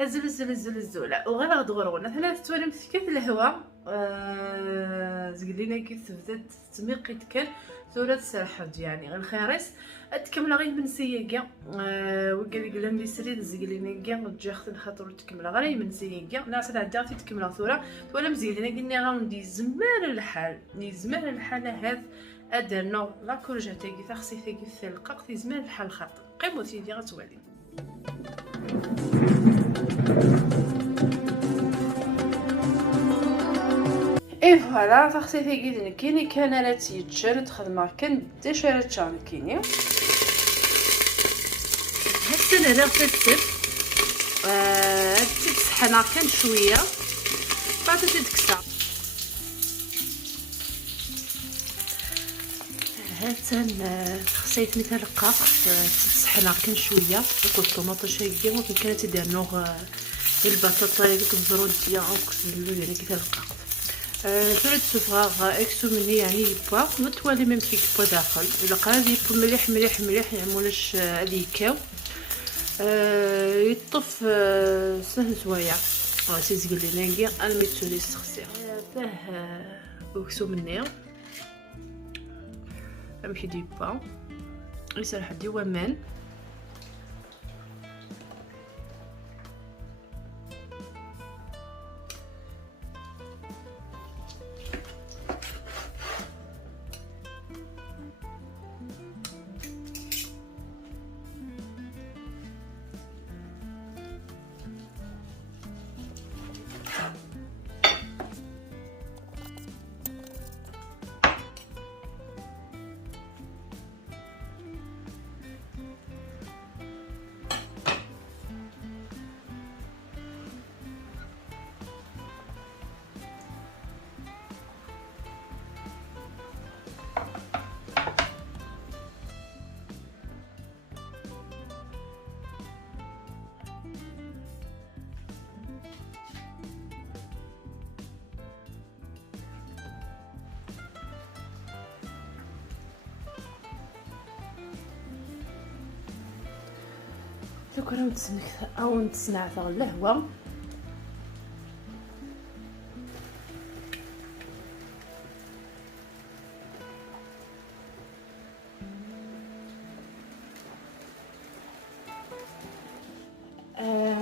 الزلزلة وغير غد غرغونا 3 مسكات الهواء زقلينا كي تبدات تميقيت كان ثورة سرحد يعني الخياريس تكمل غير من سياقة وقال قلم لي سريد زقلينا كاع تجي اختي الخاطر تكمل غير من سياقة ناس عاد تكمل ثورة ولا مزيانين قلنا غندي زمان الحال هذا ادرنا لا كورجا تاكي تخصي تاكي القاق في زمان الحال خاطر قيمو سيدي غتوالي اي فوالا تخصي تاكي كيني كان لا تيتشال تخدم كان ديشا تشان كيني هسه انا غتتسد تتسحنا كان شويه بعد تدكسا هاتن خصيت مثل القاق تتسحنا كان شويه دوك الطوماطه شايقه وكان كانت يديرنوه البطاطا ديك الزرود ديالك يعني كيف القاق ثلاث صفغا اكسو مني يعني يبوا متوالي ميم كي يبوا داخل الا قال يبوا مليح يعملوش اللي يكاو يطف سهل شويه سيزقل لي نانكي الميتسولي السخسي تاه اكسو مني امشي ديبا يسرح حدي ومان شكرا او نتصنع ثغ الهواء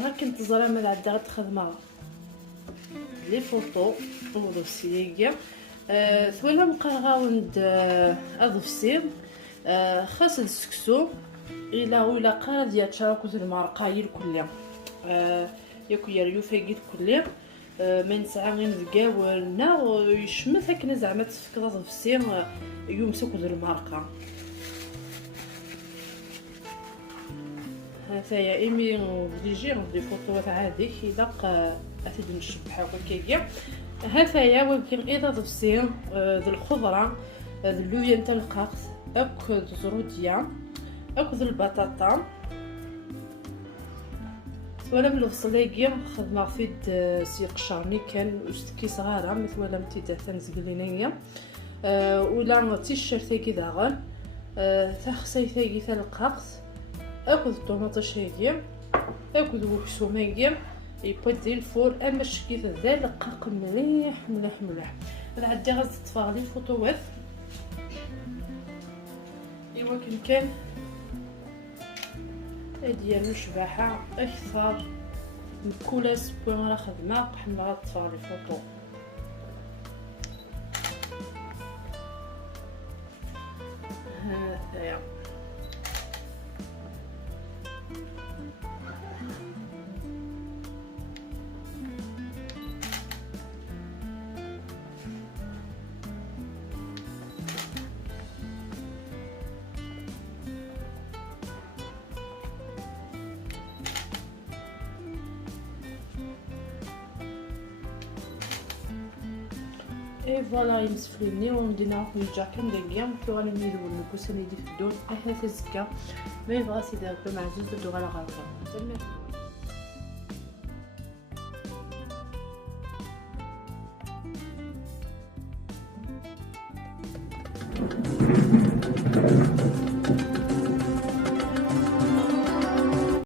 ما كنت زرا من عاد غتخدم لي فوطو ودوسيي ثولا بقى غاوند اضفسي خاص السكسو ولا قرا ديال تشاركوز المرقايل كلها ياكو يريو فايت كلها من ساعه غير نلقاولنا ويشمت هكنا زعما تفكر في السير يمسك المرقه هذايا ايمي ديجي دي فوطوات عادي كيلاق اتدي نشبحها هكاكيا هذايا ولكن اذا تفسير ذو الخضره ذو اللويا نتاع القاقص اكو زروديه اخذ البطاطا ولا من الفصليقي خدمه فيد سيق شارني كان وشتكي صغيره مثل ولا متيداتن زقلينيه ولا تيشيرت كي داغن تخصي ثاقي تاع القاقص اخذ الطوماطه شايديه اخذ وكسوميه يبدي الفور اما شكيت ذا القاق مليح انا عندي غتطفى لي فوطوات ايوا كان ديالو شباحه اكثر من كل اسبوع راه خدمه بحال غتطفى لي فوطو هذايا اي فوالا يمسفليني ومدينا نرجع كندير كيغالي نيلو الكوسه اللي في الدون اها تزكا ما يبغى يدير مع زوج دوغ على غلطه